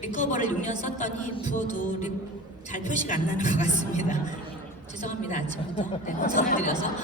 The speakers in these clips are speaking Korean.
리커버를 6년 썼더니 부어도 잘 표시가 안 나는 것 같습니다. 죄송합니다. 아침부터 혼선을 드려서.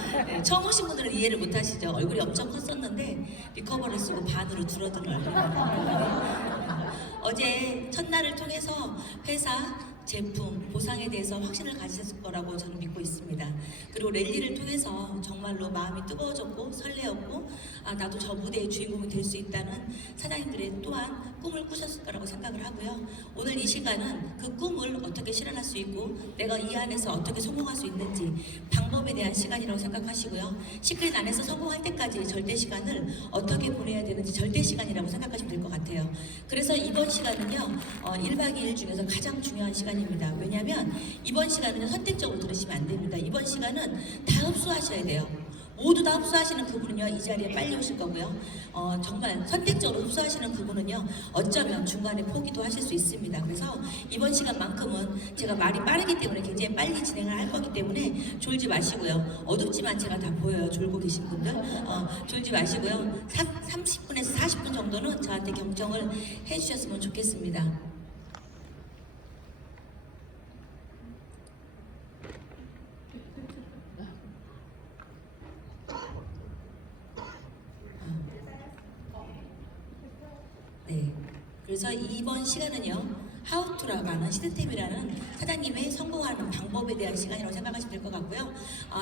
처음 오신 분들은 이해를 못 하시죠. 얼굴이 엄청 컸었는데 리커버를 쓰고 반으로 줄어드는 얼굴입니다. 어제 첫날을 통해서 회사, 제품, 보상에 대해서 확신을 가지셨을 거라고 저는 믿고 있습니다. 그리고 랠리를 통해서 정말로 마음이 뜨거워졌고 설레었고 나도 저 무대의 주인공이 될 수 있다는 사장님들의 또한 꿈을 꾸셨을 거라고 생각을 하고요. 오늘 이 시간은 그 꿈을 어떻게 실현할 수 있고 내가 이 안에서 어떻게 성공할 수 있는지 방법에 대한 시간이라고 생각하시고요. 시크릿 안에서 성공할 때까지 절대 시간을 어떻게 보내야 되는지 절대 시간이라고 생각하시면 될 것 같아요. 그래서 이번 시간은요 1박 2일 중에서 가장 중요한 시간입니다. 왜냐하면 이번 시간은 선택적으로 들으시면 안 됩니다. 이번 시간은 다 흡수하셔야 돼요. 모두 다 흡수하시는 그분은요 이 자리에 빨리 오실 거고요. 정말 선택적으로 흡수하시는 그분은요 어쩌면 중간에 포기도 하실 수 있습니다. 그래서 이번 시간만큼은 제가 말이 빠르기 때문에 굉장히 빨리 진행을 할 거기 때문에 졸지 마시고요. 어둡지만 제가 다 보여요. 졸고 계신 분들 졸지 마시고요. 30분에서 40분 정도는 저한테 경청을 해주셨으면 좋겠습니다. 네. 그래서 이번 시간은요, 하우투라고 하는 시스템이라는 사장님의 성공하는 방법에 대한 시간이라고 생각하시면 될 것 같고요.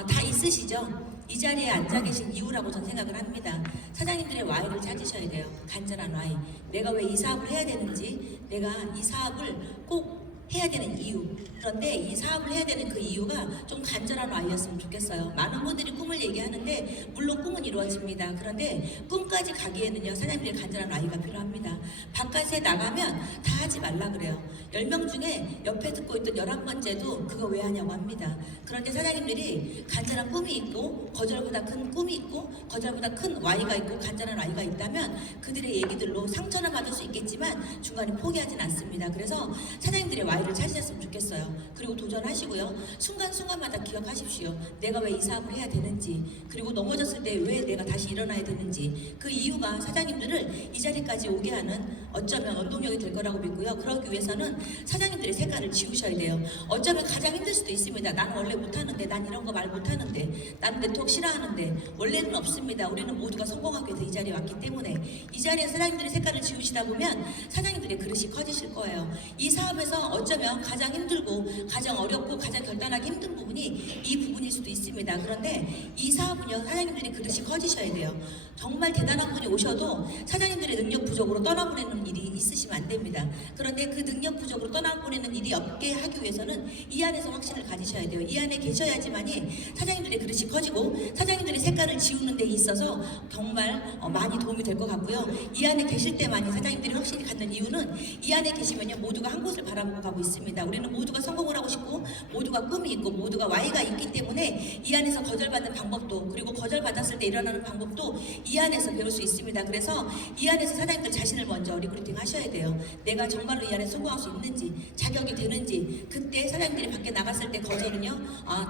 다 있으시죠? 이 자리에 앉아 계신 이유라고 저는 생각을 합니다. 사장님들의 와이를 찾으셔야 돼요. 간절한 와이. 내가 왜 이 사업을 해야 되는지, 내가 이 사업을 꼭 해야 되는 이유. 그런데 이 사업을 해야 되는 그 이유가 좀 간절한 와이였으면 좋겠어요. 많은 분들이 꿈을 얘기하는데 물론 꿈은 이루어집니다. 그런데 꿈까지 가기에는요 사장님들의 간절한 와이가 필요합니다. 바깥에 나가면 다 하지 말라 그래요. 10명 중에 옆에 듣고 있던 11번째도 그거 왜 하냐고 합니다. 그런데 사장님들이 간절한 꿈이 있고 거절보다 큰 꿈이 있고 거절보다 큰 와이가 있고 간절한 와이가 있다면 그들의 얘기들로 상처는 받을 수 있겠지만 중간에 포기하진 않습니다. 그래서 사장님들의 와이를 찾으셨으면 좋겠어요. 그리고 도전하시고요. 순간순간마다 기억하십시오. 내가 왜 이 사업을 해야 되는지, 그리고 넘어졌을 때 왜 내가 다시 일어나야 되는지, 그 이유가 사장님들을 이 자리까지 오게 하는 어쩌면 원동력이 될 거라고 믿고요. 그러기 위해서는 사장님들의 색깔을 지우셔야 돼요. 어쩌면 가장 힘들 수도 있습니다. 난 원래 못하는데, 난 이런 거 말 못하는데, 나는 네트워크 싫어하는데, 원래는 없습니다. 우리는 모두가 성공하기 위해서 이 자리에 왔기 때문에 이 자리에 사장님들의 색깔을 지우시다 보면 사장님들의 그릇이 커지실 거예요. 이 사업에서 어쩌면 가장 힘들고 가장 어렵고 가장 결단하기 힘든 부분이 이 부분일 수도 있습니다. 그런데 이 사업은요 사장님들이 그릇이 커지셔야 돼요. 정말 대단한 분이 오셔도 사장님들의 능력 부족으로 떠나보내는 일이 있으시면 안 됩니다. 그런데 그 능력 부족으로 떠나보내는 일이 없게 하기 위해서는 이 안에서 확신을 가지셔야 돼요. 이 안에 계셔야지만이 사장님들의 그릇이 커지고 사장님들의 색깔을 지우는 데 있어서 정말 많이 도움이 될 것 같고요. 이 안에 계실 때만이 사장님들이 확신이 갖는 이유는 이 안에 계시면요 모두가 한 곳을 바라보고 가고 있습니다. 우리는 모두가 성공을 하고 싶고 모두가 꿈이 있고 모두가 와이가 있기 때문에 이 안에서 거절받는 방법도 그리고 거절받았을 때 일어나는 방법도 이 안에서 배울 수 있습니다. 그래서 이 안에서 사장님들 자신을 먼저 리크루팅 하셔야 돼요. 내가 정말로 이 안에 성공할 수 있는지 자격이 되는지. 그때 사장님들이 밖에 나갔을 때 거절은요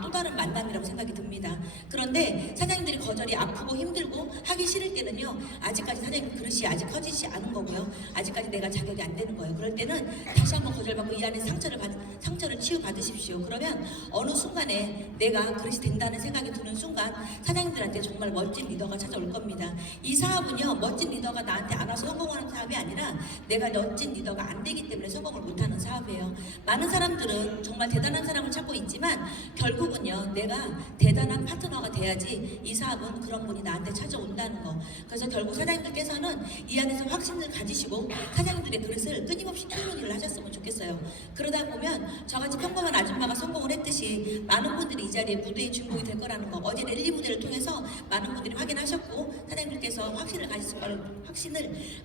또 다른 만남이라고 생각이 듭니다. 그런데 사장님들이 거절이 아프고 힘들고 하기 싫을 때는요 아직까지 사장님 그릇이 아직 커지지 않은 거고요. 아직까지 내가 자격이 안 되는 거예요. 그럴 때는 다시 한번 거절받고 이 안에 상처를 치유받으십시오. 그러면 어느 순간에 내가 그릇이 된다는 생각이 드는 순간 사장님들한테 정말 멋진 리더가 찾아올 겁니다. 이 사업은요 멋진 리더가 나한테 안 와서 성공하는 사업이 아니라 내가 멋진 리더가 안 되기 때문에 성공을 못하는 사업이에요. 많은 사람들은 정말 대단한 사람을 찾고 있지만 결국은요 내가 대단한 파트너가 돼야지 이 사업은 그런 분이 나한테 찾아온다는 거. 그래서 결국 사장님들께서는 이 안에서 확신을 가지시고 사장님들의 그릇을 끊임없이 키우는 일을 하셨으면 좋겠어요. 그러다 보면 저같이 평범한 아줌마가 성공을 했듯이 많은 분들이 이 자리에 무대의 주인공이 될 거라는 거. 어제 랠리 무대를 통해서 많은 분들이 확인하셨고 사장님께서 확신을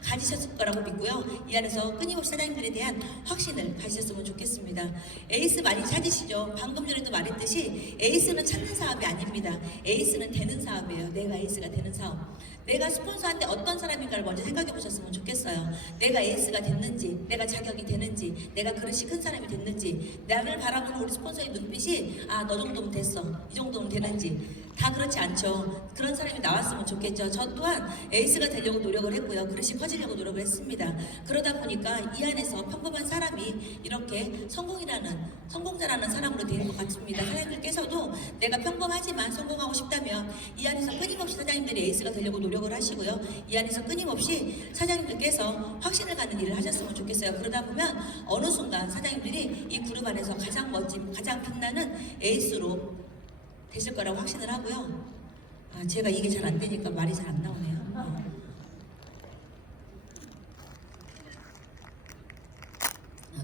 가지셨을 거라고 믿고요. 이 안에서 끊임없이 사장님들에 대한 확신을 가지셨으면 좋겠습니다. 에이스 많이 찾으시죠? 방금 전에도 말했듯이 에이스는 찾는 사업이 아닙니다. 에이스는 되는 사업이에요. 내가 에이스가 되는 사업. 내가 스폰서한테 어떤 사람인가를 먼저 생각해 보셨으면 좋겠어요. 내가 에이스가 됐는지, 내가 자격이 되는지, 내가 그릇이 큰 사람이 됐는지, 나를 바라보는 우리 스폰서의 눈빛이 너 정도면 됐어, 이 정도면 되는지. 다 그렇지 않죠. 그런 사람이 나왔으면 좋겠죠. 저 또한 에이스가 되려고 노력을 했고요. 그릇이 커지려고 노력을 했습니다. 그러다 보니까 이 안에서 평범한 사람이 이렇게 성공자라는 사람으로 되는 것 같습니다. 사장님들께서도 내가 평범하지만 성공하고 싶다면 이 안에서 끊임없이 사장님들이 에이스가 되려고 노력을 하시고요. 이 안에서 끊임없이 사장님들께서 확신을 갖는 일을 하셨으면 좋겠어요. 그러다 보면 어느 순간 사장님들이 이 그룹 안에서 가장 멋진, 가장 빛나는 에이스로 되실 거라고 확신을 하고요. 제가 이게 잘 안 되니까 말이 잘 안 나오네요.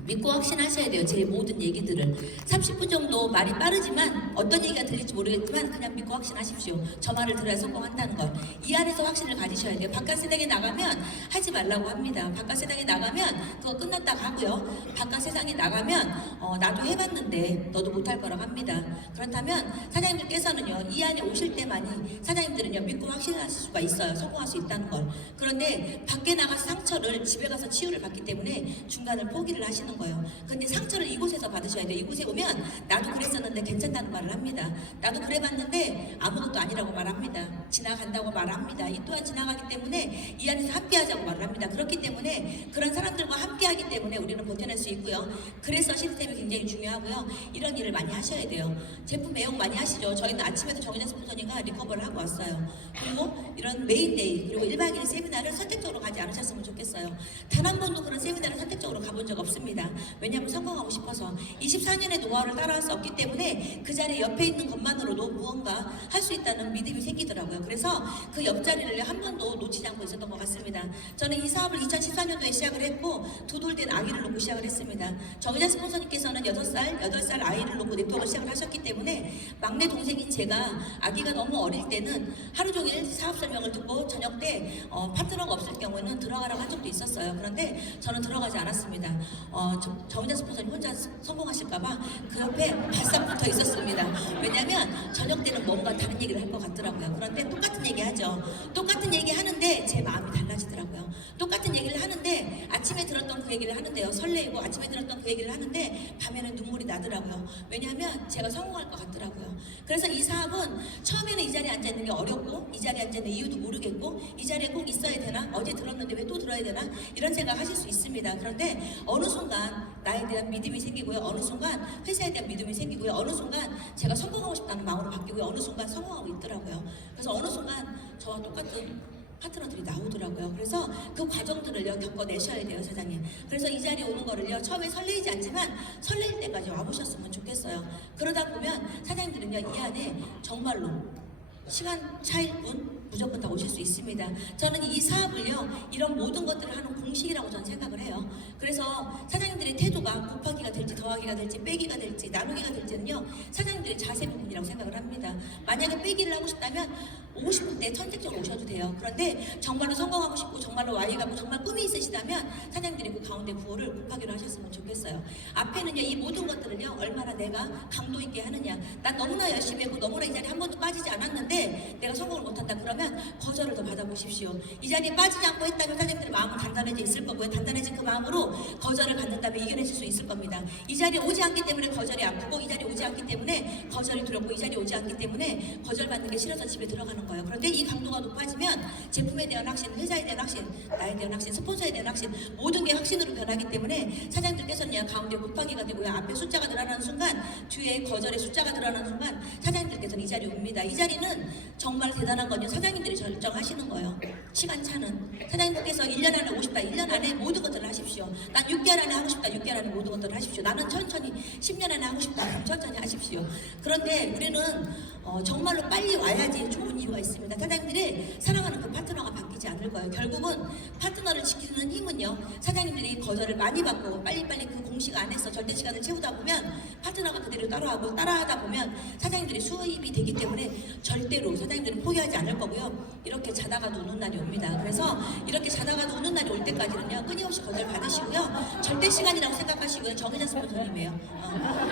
믿고 확신하셔야 돼요. 제 모든 얘기들을 30분 정도 말이 빠르지만 어떤 얘기가 들릴지 모르겠지만 그냥 믿고 확신하십시오. 저 말을 들어야 성공한다는 걸. 이 안에서 확신을 가지셔야 돼요. 바깥 세상에 나가면 하지 말라고 합니다. 바깥 세상에 나가면 그거 끝났다고 하고요. 바깥 세상에 나가면 나도 해봤는데 너도 못할 거라고 합니다. 그렇다면 사장님들께서는요, 이 안에 오실 때만이 사장님들은요 믿고 확신할 수가 있어요. 성공할 수 있다는 걸. 그런데 밖에 나가서 상처를 집에 가서 치유를 받기 때문에 중간을 포기를 하시는 거예요. 근데 상처를 이곳에서 받으셔야 돼요. 이곳에 오면 나도 그랬었는데 괜찮다는 말을 합니다. 나도 그래봤는데 아무것도 아니라고 말합니다. 지나간다고 말합니다. 이 또한 지나가기 때문에 이 안에서 함께하자고 말을 합니다. 그렇기 때문에 그런 사람들과 함께하기 때문에 우리는 버텨낼 수 있고요. 그래서 시스템이 굉장히 중요하고요. 이런 일을 많이 하셔야 돼요. 제품 애용 많이 하시죠. 저희는 아침에도 정의자 스폰서님과 리커버를 하고 왔어요. 그리고 이런 메인데이 그리고 1박 2일 세미나를 선택적으로 가지 않으셨으면 좋겠어요. 단 한 번도 그런 세미나를 선택적으로 가본 적 없습니다. 왜냐하면 성공하고 싶어서 24년의 노하우를 따라할 수 없기 때문에 그 자리에 옆에 있는 것만으로도 무언가 할 수 있다는 믿음이 생기더라고요. 그래서 그 옆자리를 한 번도 놓치지 않고 있었던 것 같습니다. 저는 이 사업을 2014년도에 시작을 했고 두 돌 된 아기를 놓고 시작을 했습니다. 정의자 스폰서님께서는 8살 아이를 놓고 네트워크를 시작을 하셨기 때문에 막내 동생인 제가 아기가 너무 어릴 때는 하루 종일 사업 설명을 듣고 저녁 때 파트너가 없을 경우에는 들어가라고 한 적도 있었어요. 그런데 저는 들어가지 않았습니다. 정의자 스폰서님 혼자 성공하실까봐 그 옆에 바싹 붙어 있었습니다. 왜냐하면 저녁 때는 뭔가 다른 얘기를 할 것 같더라고요. 그런데 똑같은 얘기 하죠. 똑같은 얘기 하는데 제 마음이 달라지더라고요. 똑같은 얘기를 하는데 아침에 들었던 그 얘기를 하는데요. 설레이고 아침에 들었던 그 얘기를 하는데 밤에는 눈물이 나더라고요. 왜냐하면 제가 성공할 것 같더라고요. 그래서 이 사업은 처음에는 이 자리에 앉아있는 게 어렵고 이 자리에 앉아있는 이유도 모르겠고 이 자리에 꼭 있어야 되나? 어제 들었는데 왜 또 들어야 되나? 이런 생각 하실 수 있습니다. 그런데 어느 순간 나에 대한 믿음이 생기고요. 어느 순간 회사에 대한 믿음이 생기고요. 어느 순간 제가 성공하고 싶다는 마음으로 바뀌고요. 어느 순간 성공하고 있더라고요. 그래서 어느 순간 저와 똑같은 파트너들이 나오더라고요. 그래서 그 과정들을요 겪어내셔야 돼요, 사장님. 그래서 이 자리에 오는 거를요 처음에 설레이지 않지만 설레일 때까지 와보셨으면 좋겠어요. 그러다 보면 사장님들은요 이 안에 정말로 시간 차일 뿐 무조건 다 오실 수 있습니다. 저는 이 사업을요 이런 모든 것들을 하는 공식이라고 저는 생각을 해요. 그래서 사장님들의 태도가 곱하기가 될지 더하기가 될지 빼기가 될지 나누기가 될지는요 사장님들의 자세 부분이라고 생각을 합니다. 만약에 빼기를 하고 싶다면 오고 싶을 때 선택적으로 오셔도 돼요. 그런데 정말로 성공하고 싶고 정말로 와이가고 정말 꿈이 있으시다면 사장님들이 그 가운데 구호를 곱하기로 하셨으면 좋겠어요. 앞에는요 이 모든 것들을요 얼마나 내가 강도 있게 하느냐. 난 너무나 열심히 했고 너무나 이 자리에 한 번도 빠지지 않았는데 내가 성공을 못한다. 그러면 거절을 더 받아보십시오. 이 자리에 빠지지 않고 했다면 사장님들의 마음은 단단해져 있을 거고요. 단단해진 그 마음으로 거절을 받는다면 이겨내실 수 있을 겁니다. 이 자리에 오지 않기 때문에 거절이 아프고 이 자리에 오지 않기 때문에 거절이 두렵고 이 자리에 오지 않기 때문에 거절받는 게 싫어서 집에 들어가는 거예요. 그런데 이 강도가 높아지면 제품에 대한 확신, 회사에 대한 확신, 나에 대한 확신, 스폰서에 대한 확신 모든 게 확신으로 변하기 때문에 사장님들께서는 가운데 곱하기가 되고요. 앞에 숫자가 늘어나는 순간 뒤에 거절의 숫자가 늘어나는 순간 사장님들께서는 이 자리에 옵니다. 이 자리는 정말 대단한 건요. 사장님들이 결정하시는 거예요. 시간 차는 사장님께서 1년 안에 오고 싶다. 1년 안에 모든 것들을 하십시오. 난 6개월 안에 하고 싶다. 6개월 안에 모든 것들을 하십시오. 나는 천천히 10년 안에 하고 싶다. 그럼 천천히 하십시오. 그런데 우리는 정말로 빨리 와야지 좋은 이유가 있습니다. 사장님들이 사랑하는 그 파트너가 바뀌지 않을 거예요. 결국은 파트너를 지키는 힘은요. 사장님들이 거절을 많이 받고 빨리빨리 그 공식 안에서 절대 시간을 채우다 보면 파트너가 그대로 따라하고 따라하다 보면 사장님들이 수입이 되기 때문에 절대로 사장님들은 포기하지 않을 거고요. 이렇게 자다가도 우는 날이 옵니다. 그래서 이렇게 자다가도 우는 날이 올 때까지는요. 끊임없이 거절 받으시고요. 절대 시간이라고 생각하시고요. 정의자 스폰서님이에요.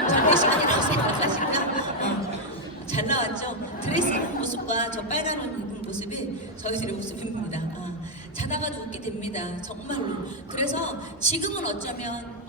절대 시간이라고 생각하시고요. 잘 나왔죠? 드레스 입은 모습과 저 빨간 옷 입은 모습이 저희들의 모습입니다. 자다가도 웃게 됩니다. 정말로. 그래서 지금은 어쩌면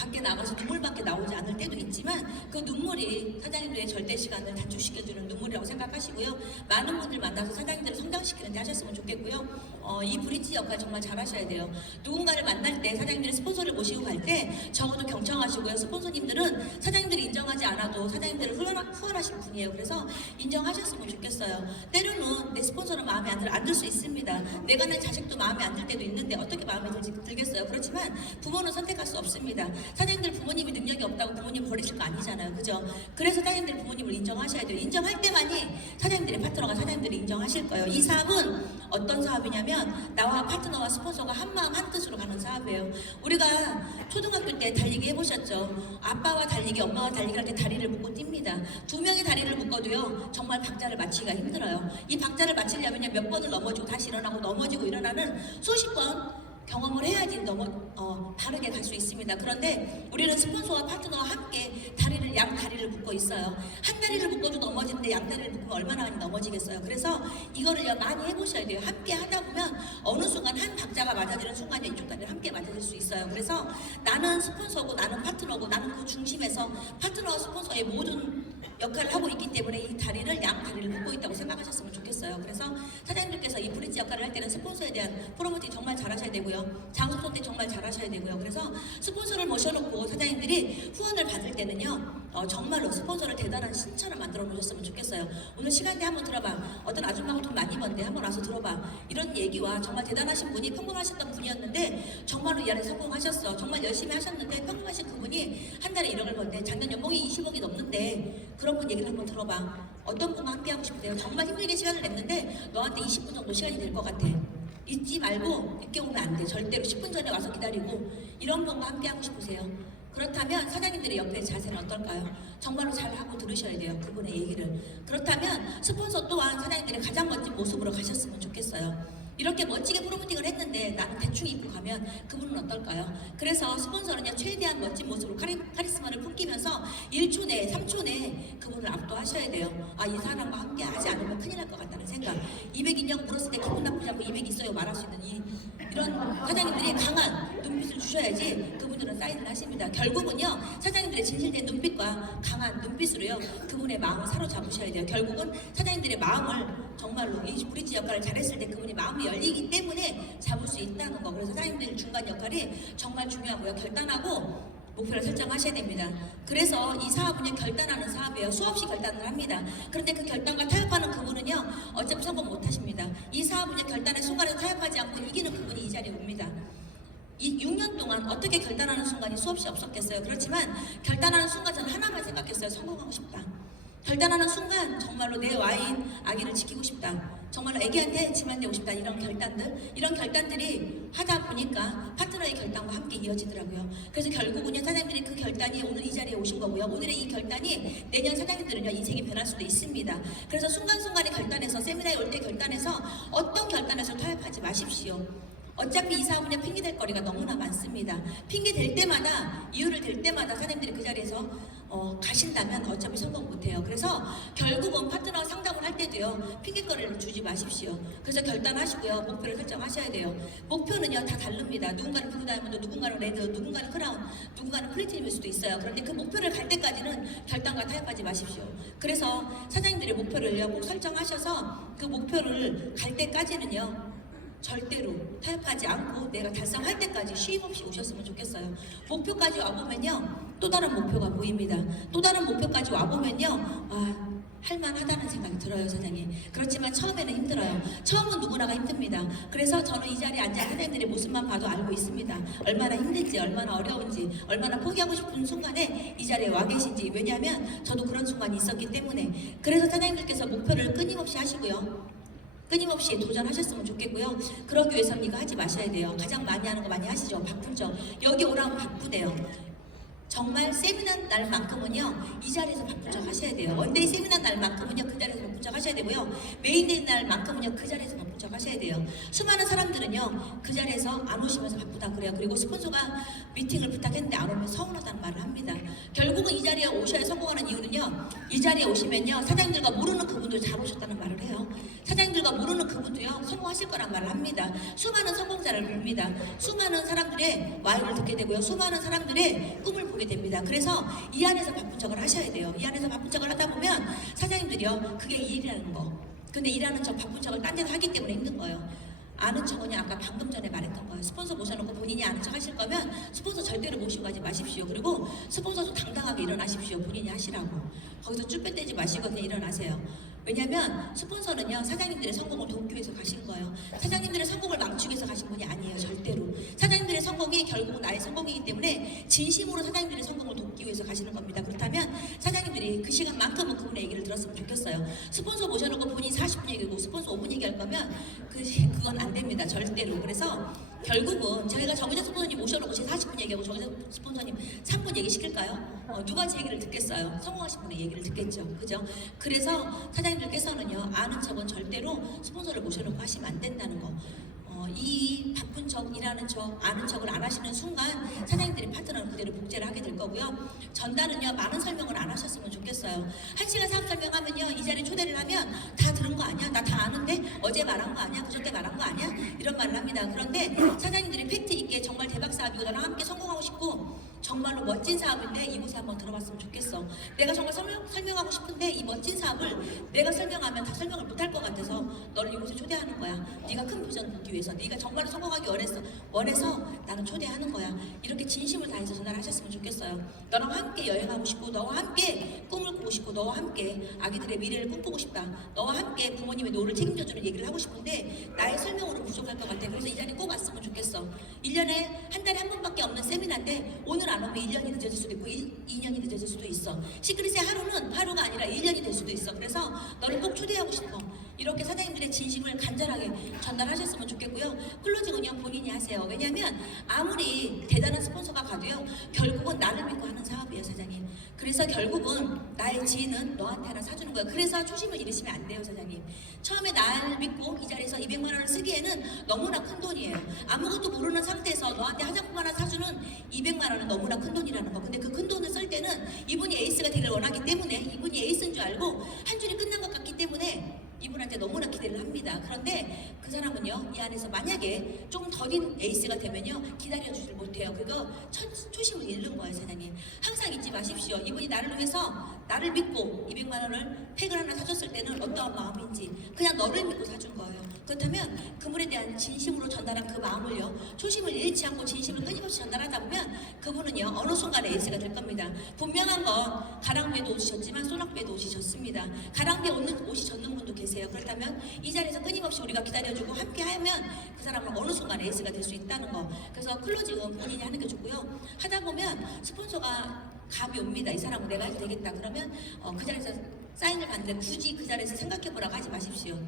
밖에 나가서 눈물밖에 나오지 않을 때도 있지만 그 눈물이 사장님들의 절대 시간을 단축시켜주는 눈물이라고 생각하시고요. 많은 분들 만나서 사장님들을 성장시키는 데 하셨으면 좋겠고요. 이 브릿지 역할 정말 잘하셔야 돼요. 누군가를 만날 때 사장님들이 스폰서를 모시고 갈 때 적어도 경청하시고요. 스폰서님들은 사장님들이 인정하지 않아도 사장님들을 후원하신 분이에요. 그래서 인정하셨으면 좋겠어요. 때로는 내 스폰서는 마음에 안 들 수 있습니다. 내가 내 자식도 마음에 안 들 때도 있는데 어떻게 마음에 들겠어요. 그렇지만 부모는 선택할 수 없습니다. 사장님들 부모님이 능력이 없다고 부모님 버리실 거 아니잖아요. 그죠? 그래서 사장님들 부모님을 인정하셔야 돼요. 인정할 때만이 사장님들의 파트너가 사장님들이 인정하실 거예요. 이 사업은 어떤 사업이냐면 나와 파트너와 스폰서가 한마음 한뜻으로 가는 사업이에요. 우리가 초등학교 때 달리기 해보셨죠? 아빠와 달리기, 엄마와 달리기 할 때 다리를 묶고 뜁니다. 두 명이 다리를 묶어도요 정말 박자를 맞추기가 힘들어요. 이 박자를 맞추려면 몇 번을 넘어지고 다시 일어나고 넘어지고 일어나는 수십 번 경험을 해야지 바르게 갈 수 있습니다. 그런데 우리는 스폰서와 파트너와 함께 양 다리를 묶고 있어요. 한 다리를 묶어도 넘어지는데 양 다리를 묶으면 얼마나 많이 넘어지겠어요. 그래서 이거를 많이 해보셔야 돼요. 함께 하다 보면 어느 순간 한 박자가 맞아지는 순간에 이쪽 다리를 함께 맞아질 수 있어요. 그래서 나는 스폰서고 나는 파트너고 나는 그 중심에서 파트너와 스폰서의 모든 역할을 하고 있기 때문에 이 다리를 양 다리를 묶고 있다고 생각하셨으면 좋겠어요. 그래서 사장님들께서 이 브릿지 역할을 할 때는 스폰서에 대한 프로모팅 정말 잘하셔야 되고요. 장소 선택 정말 잘하셔야 되고요. 그래서 스폰서를 모셔놓고 사장님들이 후원을 받을 때는요 정말로 스폰서를 대단한 신처럼 만들어 놓으셨으면 좋겠어요. 오늘 시간대 한번 들어봐. 어떤 아줌마가 돈 많이 번데 한번 와서 들어봐. 이런 얘기와 정말 대단하신 분이 평범하셨던 분이었는데 정말로 이 안에 성공하셨어. 정말 열심히 하셨는데 평범하신 그분이 한 달에 1억을 번데 작년 연봉이 20억이 넘는데 그런 분 얘기를 한번 들어봐. 어떤 분과 함께 하고 싶으세요? 정말 힘들게 시간을 냈는데 너한테 20분 정도 시간이 될 것 같아. 잊지 말고 늦게 오면 안 돼. 절대로 10분 전에 와서 기다리고 이런 분과 함께 하고 싶으세요? 그렇다면 사장님들의 옆에 자세는 어떨까요? 정말로 잘 하고 들으셔야 돼요. 그분의 얘기를. 그렇다면 스폰서 또한 사장님들의 가장 멋진 모습으로 가셨으면 좋겠어요. 이렇게 멋지게 프로모팅을 했는데 나는 대충 입고 가면 그분은 어떨까요? 그래서 스폰서는요 최대한 멋진 모습으로 카리스마를 풍기면서 1초 내에 3초 내에 그분을 압도하셔야 돼요. 이 사람과 함께 하지 않으면 큰일 날 것 같다는 생각. 200인형 물었을 때 기분 나쁘지 않고 200 있어요 말할 수 있는 이런 사장님들이 강한 눈빛을 주셔야지 그분들은 사인을 하십니다. 결국은요 사장님들의 진실된 눈빛과 강한 눈빛으로요 그분의 마음을 사로잡으셔야 돼요. 결국은 사장님들의 마음을 정말로 이 브릿지 역할을 잘했을 때 그분이 마음이 열리기 때문에 잡을 수 있다는 거. 그래서 사장님들 중간 역할이 정말 중요하고요. 결단하고 목표를 설정하셔야 됩니다. 그래서 이 사업은요 결단하는 사업이에요. 수없이 결단을 합니다. 그런데 그 결단과 타협하는 그분은요 어차피 성공 못하십니다. 이 사업은요 결단의 순간에 타협하지 않고 이기는 그분이 이 자리에 옵니다. 이 6년 동안 어떻게 결단하는 순간이 수없이 없었겠어요. 그렇지만 결단하는 순간 저는 하나만 생각했어요. 성공하고 싶다. 결단하는 순간 정말로 내 와인 아기를 지키고 싶다. 정말로 애기한테 짐 안 내고 싶다. 이런 결단들이 하다 보니까 파트너의 결단과 함께 이어지더라고요. 그래서 결국은요 사장님들이 그 결단이 오늘 이 자리에 오신 거고요. 오늘의 이 결단이 내년 사장님들은요 인생이 변할 수도 있습니다. 그래서 순간순간에 결단해서 세미나에 올 때 결단해서 어떤 결단에서 타협하지 마십시오. 어차피 이 사업은요 핑계댈 거리가 너무나 많습니다. 핑계 댈 때마다 이유를 댈 때마다 사장님들이 그 자리에서 가신다면 어차피 성공 못해요. 그래서 결국은 파트너 상담을 할 때도요 핑계거리를 주지 마십시오. 그래서 결단하시고요 목표를 설정하셔야 돼요. 목표는요 다 다릅니다. 누군가는 블루 다이아몬드, 누군가는 레드, 누군가는 크라운, 누군가는 플래티넘일 수도 있어요. 그런데 그 목표를 갈 때까지는 결단과 타협하지 마십시오. 그래서 사장님들의 목표를요 꼭 설정하셔서 그 목표를 갈 때까지는요 절대로 타협하지 않고 내가 달성할 때까지 쉼 없이 오셨으면 좋겠어요. 목표까지 와보면요 또 다른 목표가 보입니다. 또 다른 목표까지 와보면요 할만하다는 생각이 들어요 사장님. 그렇지만 처음에는 힘들어요. 처음은 누구나가 힘듭니다. 그래서 저는 이 자리에 앉은 사장님들의 모습만 봐도 알고 있습니다. 얼마나 힘든지, 얼마나 어려운지, 얼마나 포기하고 싶은 순간에 이 자리에 와 계신지. 왜냐하면 저도 그런 순간이 있었기 때문에. 그래서 사장님들께서 목표를 끊임없이 하시고요 끊임없이 도전하셨으면 좋겠고요. 그러기 위해서는 이거 하지 마셔야 돼요. 가장 많이 하는 거 많이 하시죠. 바쁘죠. 여기 오라면 바쁘대요. 정말 세미나 날만큼은요 이 자리에서 바쁜 척 하셔야 돼요. 원데이 세미나 날만큼은요 그 자리에서 바쁜 척 하셔야 되고요. 메인데이 날만큼은요 그 자리에서 바쁜 척 하셔야 돼요. 수많은 사람들은요 그 자리에서 안 오시면서 바쁘다 그래요. 그리고 스폰서가 미팅을 부탁했는데 안 오면 서운하다는 말을 합니다. 결국은 이 자리에 오셔야 성공하는 이유는요 이 자리에 오시면요 사장님들과 모르는 그분들 잘 오셨다는 말을 해요. 사장님들과 모르는 그분도요 성공하실 거란 말을 합니다. 수많은 성공자 나라를 봅니다. 수많은 사람들의 와인을 듣게 되고요. 수많은 사람들의 꿈을 보게 됩니다. 그래서 이 안에서 바쁜 척을 하셔야 돼요. 이 안에서 바쁜 척을 하다 보면 사장님들이요, 그게 일이라는 거. 근데 일하는 척, 바쁜 척을 딴 데서 하기 때문에 힘든 거예요. 아는 척은요, 아까 방금 전에 말했던 거예요. 스폰서 모셔놓고 본인이 아는 척 하실 거면 스폰서 절대로 모시고 가지 마십시오. 그리고 스폰서도 당당하게 일어나십시오. 본인이 하시라고. 거기서 쭈뼛대지 마시고 그냥 일어나세요. 왜냐면 스폰서는요, 사장님들의 성공을 돕기 위해서 가신 거예요. 사장님들의 성공을 망치기 위해서 가신 분이 아니에요. 절대로. 사장님들의 성공이 결국은 나의 성공이기 때문에 진심으로 사장님들의 성공을 돕기 위해서 가시는 겁니다. 그렇다면 사장님들이 그 시간만큼은 그분의 얘기를 들었으면 좋겠어요. 스폰서 모셔놓고 본인 40분 얘기하고 스폰서 5분 얘기할 거면 그건 안 됩니다. 절대로. 그래서 결국은 저희가 정의자 스폰서님 모셔놓고 제 40분 얘기하고 정의자 스폰서님 3분 얘기 시킬까요? 누가 제 얘기를 듣겠어요? 성공하신 분의 얘기를 듣겠죠. 그죠? 그래서 사장님들께서는요, 아는 척은 절대로 스폰서를 모셔놓고 하시면 안 된다는 거. 이 바쁜 척, 일하는 척, 아는 척을 안 하시는 순간 사장님들이 파트너는 그대로 복제를 하게 될 거고요. 전달은요, 많은 설명을 안 하셨으면 좋겠어요. 1시간 사업 설명하면요, 이 자리에 초대를 하면 다 들은 거 아니야? 나 다 아는데? 어제 말한 거 아니야? 그저께 말한 거 아니야? 이런 말을 합니다. 그런데 사장님들이 팩트 있게 정말 대박 사업이고 나랑 함께 성공하고 싶고 정말로 멋진 사업인데 이곳에 한번 들어봤으면 좋겠어. 내가 정말 설명하고 싶은데 이 멋진 사업을 내가 설명하면 다 설명을 못할 것 같아서 너를 이곳에 초대하는 거야. 네가 큰 비전을 보기 위해서, 네가 정말로 성공하기 원해서 나는 초대하는 거야. 이렇게 진심을 다해서 전달하셨으면 좋겠어요. 너랑 함께 여행하고 싶고, 너와 함께 꿈을 꾸고 싶고, 너와 함께 아기들의 미래를 꿈꾸고 싶다. 너와 함께 부모님의 노를 책임져주는 얘기를 하고 싶은데 나의 설명으로 부족할 것 같아. 그래서 이 자리에 꼭 왔으면 좋겠어. 1년에 한 달에 한 번밖에 없는 세미나인데 오늘 안 오면 1년이 늦어질 수도 있고 2년이 늦어질 수도 있어. 시크릿의 하루는 하루가 아니라 1년이 될 수도 있어. 그래서 너를 꼭 초대하고 싶어. 이렇게 사장님들의 진심을 간절하게 전달하셨으면 좋겠고요. 클로징은요, 본인이 하세요. 왜냐하면 아무리 대단한 스폰서가 가도요, 결국은 나를 믿고 하는 사업이에요, 사장님. 그래서 결국은 나의 지인은 너한테 하나 사주는 거예요. 그래서 초심을 잃으시면 안 돼요, 사장님. 처음에 나를 믿고 이 자리에서 200만 원을 쓰기에는 너무나 큰 돈이에요. 아무것도 모르는 상태에서 너한테 화장품 하나 사주는 200만 원은 너무나 큰 돈이라는 거. 근데 그 큰 돈을 쓸 때는 이분이 에이스가 되길 원하기 때문에, 이분이 에이스인 줄 알고 한 줄이 끝난 것 같기 때문에 이분한테 너무나 기대를 합니다. 그런데 그 사람은요, 이 안에서 만약에 좀 더딘 에이스가 되면요, 기다려주질 못해요. 그거 초심을 잃는 거예요, 사장님. 항상 잊지 마십시오. 이분이 나를 위해서, 나를 믿고 200만 원을 팩을 하나 사줬을 때는 어떠한 마음인지 그냥 너를 믿고 사준 거예요. 그렇다면 그분에 대한 진심으로 전달한 그 마음을요, 초심을 잃지 않고 진심을 끊임없이 전달하다 보면 그분은요, 어느 순간에 에이스가 될 겁니다. 분명한 건 가랑비에도 옷이 졌지만 소낙비에도 옷이 졌습니다. 가랑비에 옷이 졌는 분도 계세요. 그렇다면 이 자리에서 끊임없이 우리가 기다려주고 함께 하면 그 사람은 어느 순간 에이스가 될 수 있다는 거. 그래서 클로징은 본인이 하는 게 좋고요. 하다 보면 스폰서가 감이 옵니다. 이 사람은 내가 해도 되겠다. 그러면 그 자리에서 사인을 받는데 굳이 그 자리에서 생각해보라고 하지 마십시오.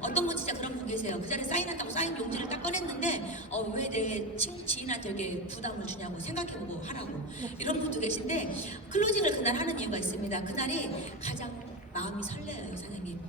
어떤 분 진짜 그런 분 계세요. 그 자리에 사인한다고 사인 용지를 딱 꺼냈는데 왜 내 지인한테 여기 부담을 주냐고 생각해보고 하라고. 이런 분도 계신데 클로징을 그날 하는 이유가 있습니다. 그날이 가장 마음이 설레요, 사장님.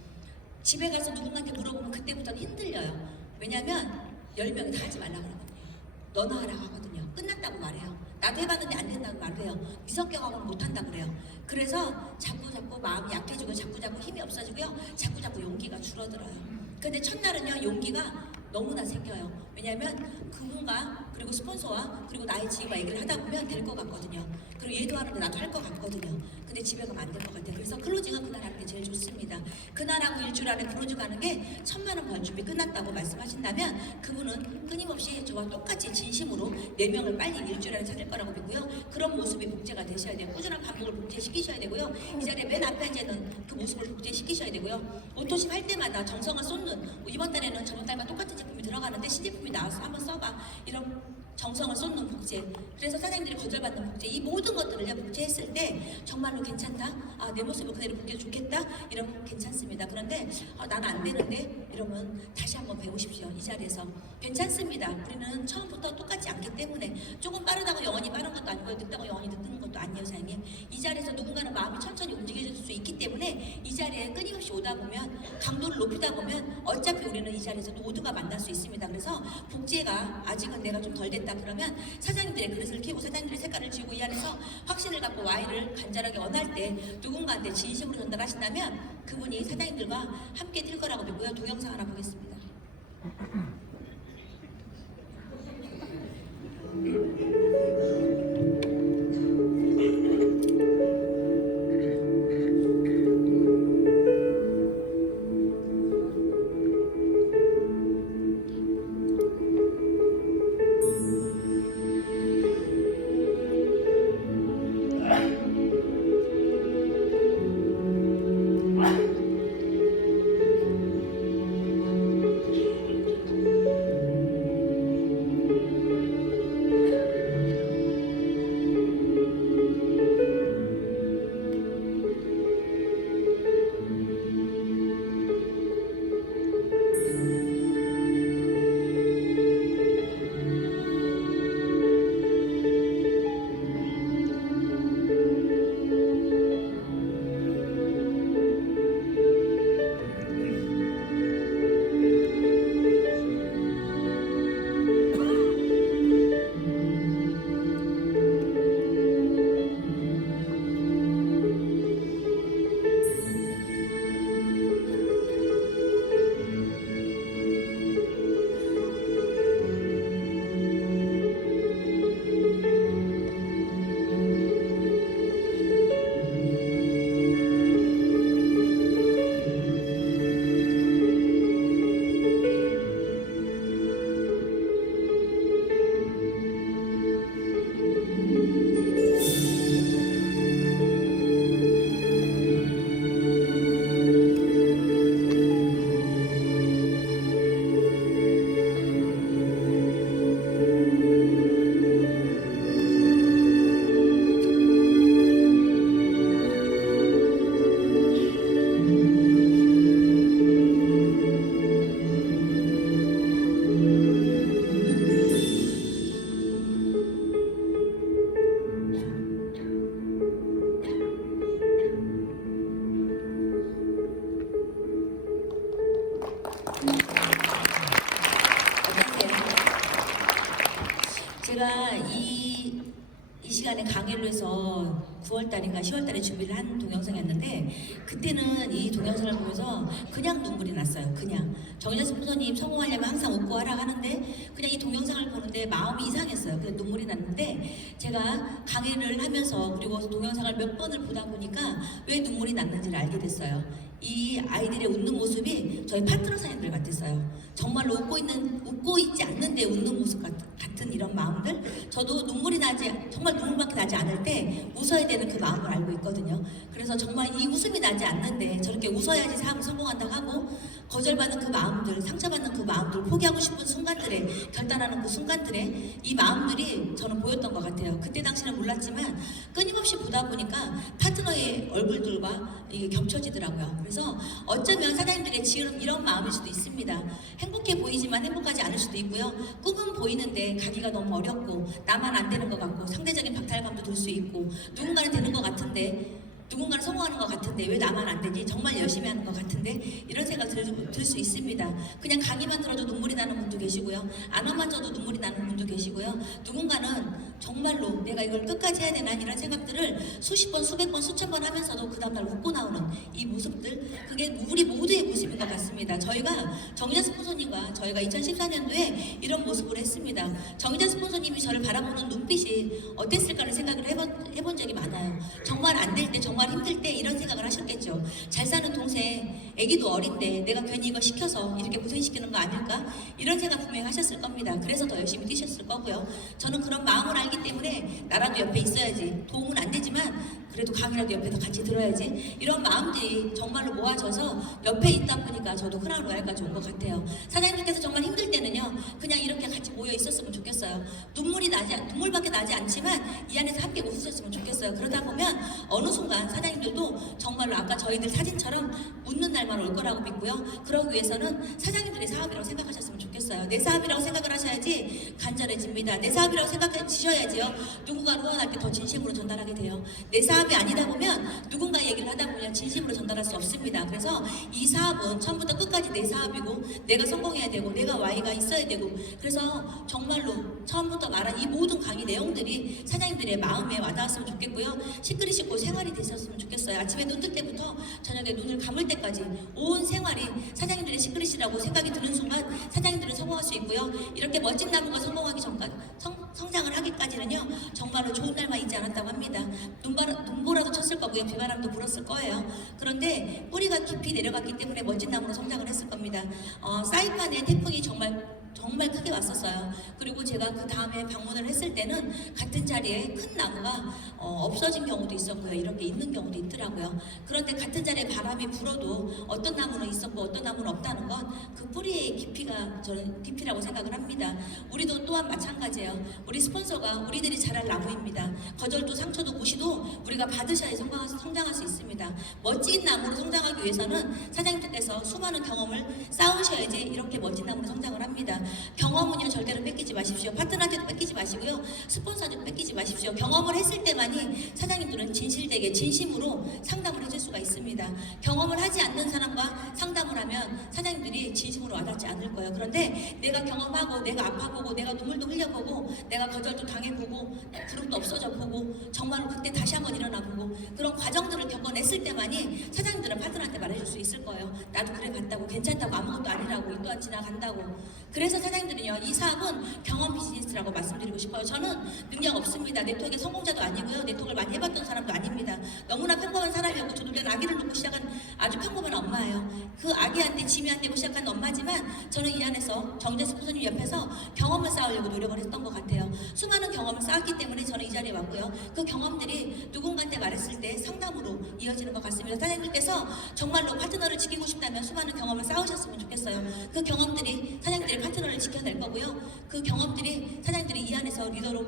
집에 가서 누군가한테 물어보면 그때부터는 흔들려요. 왜냐면 10명이 다 하지 말라고 그러거든요. 너나 하라고 하거든요. 끝났다고 말해요. 나도 해봤는데 안 된다고 말해요. 미성격하고는 못한다고 그래요. 그래서 자꾸 마음이 약해지고 자꾸 힘이 없어지고요. 자꾸 용기가 줄어들어요. 근데 첫날은요, 용기가 너무나 생겨요. 왜냐하면 그분과 그리고 스폰서와 그리고 나의 지인과 얘기를 하다 보면 될 것 같거든요. 그리고 얘도 하는데 나도 할 것 같거든요. 근데 집에 가면 안 될 것 같아요. 그래서 클로징은 그날 하는 게 제일 좋습니다. 그날하고 일주일 안에 클로징 하는 게 1000만 원 벌 준비 끝났다고 말씀하신다면 그분은 끊임없이 저와 똑같이 진심으로 4명을 빨리 일주일 안에 찾을 거라고 믿고요. 그런 모습이 복제가 되셔야 돼요. 꾸준한 반복을 복제시키셔야 되고요. 이 자리에 맨 앞에 앉아있는 그 모습을 복제시키셔야 되고요. 오토십 할 때마다 정성을 쏟는, 이번 달에는 저번 달과 똑같은 제품이 들어가는데 신제품이 나와서 한번 써봐, 이런 정성을 쏟는 복제. 그래서 사장님들이 거절받는 복제, 이 모든 것들을 복제했을 때 정말로 괜찮다, 내 모습을 그대로 복제해도 좋겠다, 이러면 괜찮습니다. 그런데 나는 안 되는데 이러면 다시 한번 배우십시오. 이 자리에서 괜찮습니다. 우리는 처음부터 똑같지 않기 때문에 조금 빠르다고 영원히 빠른 것도 아니고 늦다고 영원히 늦는 것도 아니에요, 사장님. 이 자리에서 누군가는 마음이 천천히 움직여질 수 있기 때문에 이 자리에 끊임없이 오다 보면, 강도를 높이다 보면 어차피 우리는 이 자리에서 모두가 만날 수 있습니다. 그래서 복제가 아직은 내가 좀 덜 됐다 그러면 사장님들의 그릇을 키우고 사장님들의 색깔을 지우고 이 안에서 확신을 갖고 Y를 간절하게 원할 때 누군가한테 진심으로 전달하신다면 그분이 사장님들과 함께 뛸 거라고 믿고요. 동영상 하나 보겠습니다. 시간에 강의를 해서 9월달인가 10월달에 준비를 한 동영상이었는데 그때는 이 동영상을 보면서 그냥 눈물이 났어요. 그냥 정인재 스폰서님 성공하려면 항상 웃고 하라 하는데 그냥 이 동영상을 보는데 마음이 이상했어요. 그래서 눈물이 났는데 제가 강의를 하면서 그리고 동영상을 몇 번을 보다 보니까 왜 눈물이 났는지를 알게 됐어요. 이 아이들의 웃는 모습이 저희 파트너 사연들 같았어요. 정말로 웃고 있지 않는데 웃는 모습 같은 이런 마음들. 저도 눈물이 나지 정말 눈물밖에 나지 않을 때 웃어야 되는 그 마음을 알고 있거든요. 그래서 정말 이 웃음이 나지 않는데 저렇게 웃어야지 사업을 성공한다고 하고 거절받는 그 마음들, 상처받는 그 마음들, 포기하고 싶은 순간들에 결단하는 그 순간들에 이 마음들이 저는 보였던 것 같아요. 그때 당시는 몰랐지만 끊임없이 보다 보니까 파트너의 얼굴들과 이게 겹쳐지더라고요. 그래서 어쩌면 사장님들의 지금 이런 마음일 수도 있습니다. 행복해 보이지만 행복하지 않을 수도 있고요. 꿈은 보이는데 가기가 너무 어렵고 나만 안 되는 것 같고 상대적인 박탈감도 들 수 있고 누군가는 되는 것 같은데 누군가는 성공하는 것 같은데 왜 나만 안 되지? 정말 열심히 하는 것 같은데 이런 생각 들 수 있습니다. 그냥 강의만 들어도 눈물이 나는 분도 계시고요. 안와만 져도 눈물이 나는 분도 계시고요. 누군가는 정말로 내가 이걸 끝까지 해야 되나 이런 생각들을 수십 번, 수백 번, 수천 번 하면서도 그 다음날 웃고 나오는 이 모습들 그게 우리 모두의 모습인 것 같습니다. 저희가 정인재 스폰서님과 저희가 2014년도에 이런 모습을 했습니다. 정인재 스폰서님이 저를 바라보는 눈빛이 어땠을까를 생각을 해본 적이 많아요. 정말 안 될 때 정말 힘들 때 이런 생각을 하셨겠죠. 잘 사는 동생, 애기도 어린데 내가 괜히 이거 시켜서 이렇게 고생시키는 거 아닐까? 이런 생각 분명히 하셨을 겁니다. 그래서 더 열심히 뛰셨을 거고요. 저는 그런 마음을 알기 때문에 나라도 옆에 있어야지. 도움은 안 되지만 그래도 강의라도 옆에서 같이 들어야지. 이런 마음들이 정말로 모아져서 옆에 있다 보니까 저도 크라운 로얄까지 온 것 같아요. 사장님께서 정말 힘들 때는요. 그냥 이렇게 같이 모여 있었으면 좋겠어요. 눈물밖에 나지 않지만 이 안에서 함께 웃으셨으면 좋겠어요. 그러다 보면 어느 순간 사장님들도 정말로 아까 저희들 사진처럼 웃는 날만 올 거라고 믿고요. 그러기 위해서는 사장님들의 사업이라고 생각하셨으면 좋겠어요. 내 사업이라고 생각을 하셔야지 간절해집니다. 내 사업이라고 생각하셔야지요. 누군가 후원할 때 더 진심으로 전달하게 돼요. 내 사업이 아니다 보면 누군가 얘기를 하다 보면 진심으로 전달할 수 없습니다. 그래서 이 사업은 처음부터 끝까지 내 사업이고 내가 성공해야 되고 내가 Y가 있어야 되고 그래서 정말로 처음부터 말한 이 모든 강의 내용들이 사장님들의 마음에 와닿았으면 좋겠고요. 시끌시끌 생활이 되셨으면 좋겠어요. 아침에 눈 뜰 때부터 저녁에 눈을 감을 때까지 온 생활이 사장님들의 시크릿이라고 생각이 드는 순간 사장님들은 성공할 수 있고요. 이렇게 멋진 나무가 성공하기 전까지 성장을 하기까지는요. 정말로 좋은 날만 있지 않았다고 합니다. 눈보라도 쳤을 거고요. 비바람도 불었을 거예요. 그런데 뿌리가 깊이 내려갔기 때문에 멋진 나무로 성장을 했을 겁니다. 사이판에 태풍이 정말 크게 왔었어요. 그리고 제가 그 다음에 방문을 했을 때는 같은 자리에 큰 나무가 없어진 경우도 있었고요. 이렇게 있는 경우도 있더라고요. 그런데 같은 자리에 바람이 불어도 어떤 나무는 있었고 어떤 나무는 없다는 건 그 뿌리의 깊이가 저는 깊이라고 생각을 합니다. 우리도 또한 마찬가지예요. 우리 스폰서가 우리들이 자랄 나무입니다. 거절도 상처도 무시도 우리가 받으셔야 성장할 수 있습니다. 멋진 나무로 성장하기 위해서는 사장님께서 수많은 경험을 쌓으셔야지 이렇게 멋진 나무로 성장을 합니다. 경험은요 절대로 뺏기지 마십시오. 파트너한테도 뺏기지 마시고요. 스폰서한테도 뺏기지 마십시오. 경험을 했을 때만이 사장님들은 진실되게 진심으로 상담을 해줄 수가 있습니다. 경험을 하지 않는 사람과 상담을 하면 사장님들이 진심으로 와닿지 않을 거예요. 그런데 내가 경험하고 내가 아파보고 내가 눈물도 흘려보고 내가 거절도 당해보고 그룹도 없어져보고 정말로 그때 다시 한번 일어나보고 그런 과정들을 겪어냈을 때만이 사장님들은 파트너한테 말해줄 수 있을 거예요. 나도 그래 봤다고 괜찮다고 아무것도 아니라고 이 또한 지나간다고. 그래서 사장님들은요 이 사업은 경험 비즈니스라고 말씀드리고 싶어요. 저는 능력 없습니다. 네트워크의 성공자도 아니고요. 네트워크를 많이 해봤던 사람도 아닙니다. 너무나 평범한 사람이었고 저도 내 아기를 놓고 시작한 아주 평범한 엄마예요. 그 아기한테 짐이 안 되고 시작한 엄마지만 저는 이 안에서 정인재 스폰서님 옆에서 경험을 쌓으려고 노력을 했던 것 같아요. 수많은 경험을 쌓았기 때문에 저는 이 자리에 왔고요. 그 경험들이 누군가한테 말했을 때 상담으로 이어지는 것 같습니다. 사장님께서 정말로 파트너를 지키고 싶다면 수많은 경험을 쌓으셨으면 좋겠어요. 그 경험들이 사장님들의 파트너를 지켜낼 거고요. 그 경험들이 사장님들이 이 안에서 리더로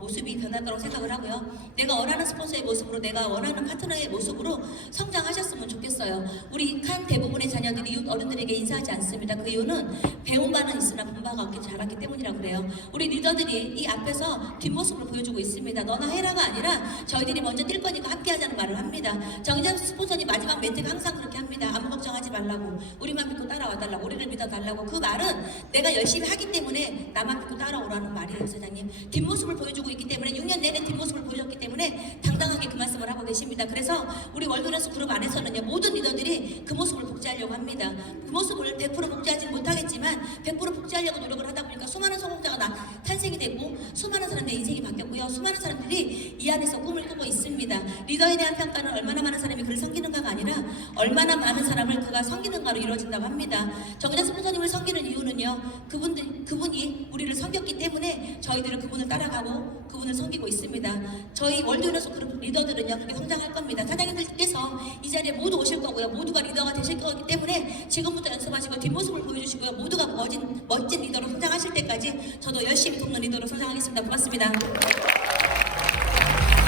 모습이 변할 거라고 생각을 하고요. 내가 원하는 스폰서의 모습으로 내가 원하는 파트너의 모습으로 성장하셨으면 좋겠어요. 우리 칸 대부분의 자녀들이 이웃 어른들에게 인사하지 않습니다. 그 이유는 배운 바는 있으나 본 바가 없기 자랐기 때문이라고 그래요. 우리 리더들이 이 앞에서 뒷모습을 보여주고 있습니다. 너나 해라가 아니라 저희들이 먼저 뛸 거니까 함께 하자는 말을 합니다. 정인재 스폰서님 마지막 멘트가 항상 그렇게 합니다. 아무 걱정하지 말라고 우리만 믿고 따라와 달라고 우리를 믿어달라고. 그 말은 내가 열심히 하기 때문에 나만 믿고 따라오라는 말이에요. 사장님 뒷모습을 보여주고 있기 때문에 6년 내내 계십니다. 그래서 우리 월드레스 그룹 안에서는요, 모든 리더들이 그 모습을 복제하려고 합니다. 그 모습을 100% 복제하지는 못하겠지만 100% 복제하려고 노력을 하다 보니까 수많은 성공자가 탄생이 되고 수많은 사람들의 인생이 바뀌었고요. 수많은 사람들이 이 안에서 꿈을 꾸고 있습니다. 리더에 대한 평가는 얼마나 많은 사람이 그를 섬기는가가 아니라 얼마나 많은 사람을 그가 섬기는가로 이루어진다고 합니다. 정의자 스폰서님을 섬기는 이유는요, 그분이 우리를 섬겼기 때문에 저희들은 그분을 따라가고 그분을 섬기고 있습니다. 저희 월드유니스 그룹 리더들은요, 그렇게 성장할 겁니다. 사장님들께서 이 자리에 모두 오실 거고요. 모두가 리더가 되실 거기 때문에 지금부터 연습하시고 뒷모습을 보여주시고요. 모두가 멋진 리더로 성장하실 때까지 저도 열심히 돕는 리더로 성장하겠습니다. 고맙습니다.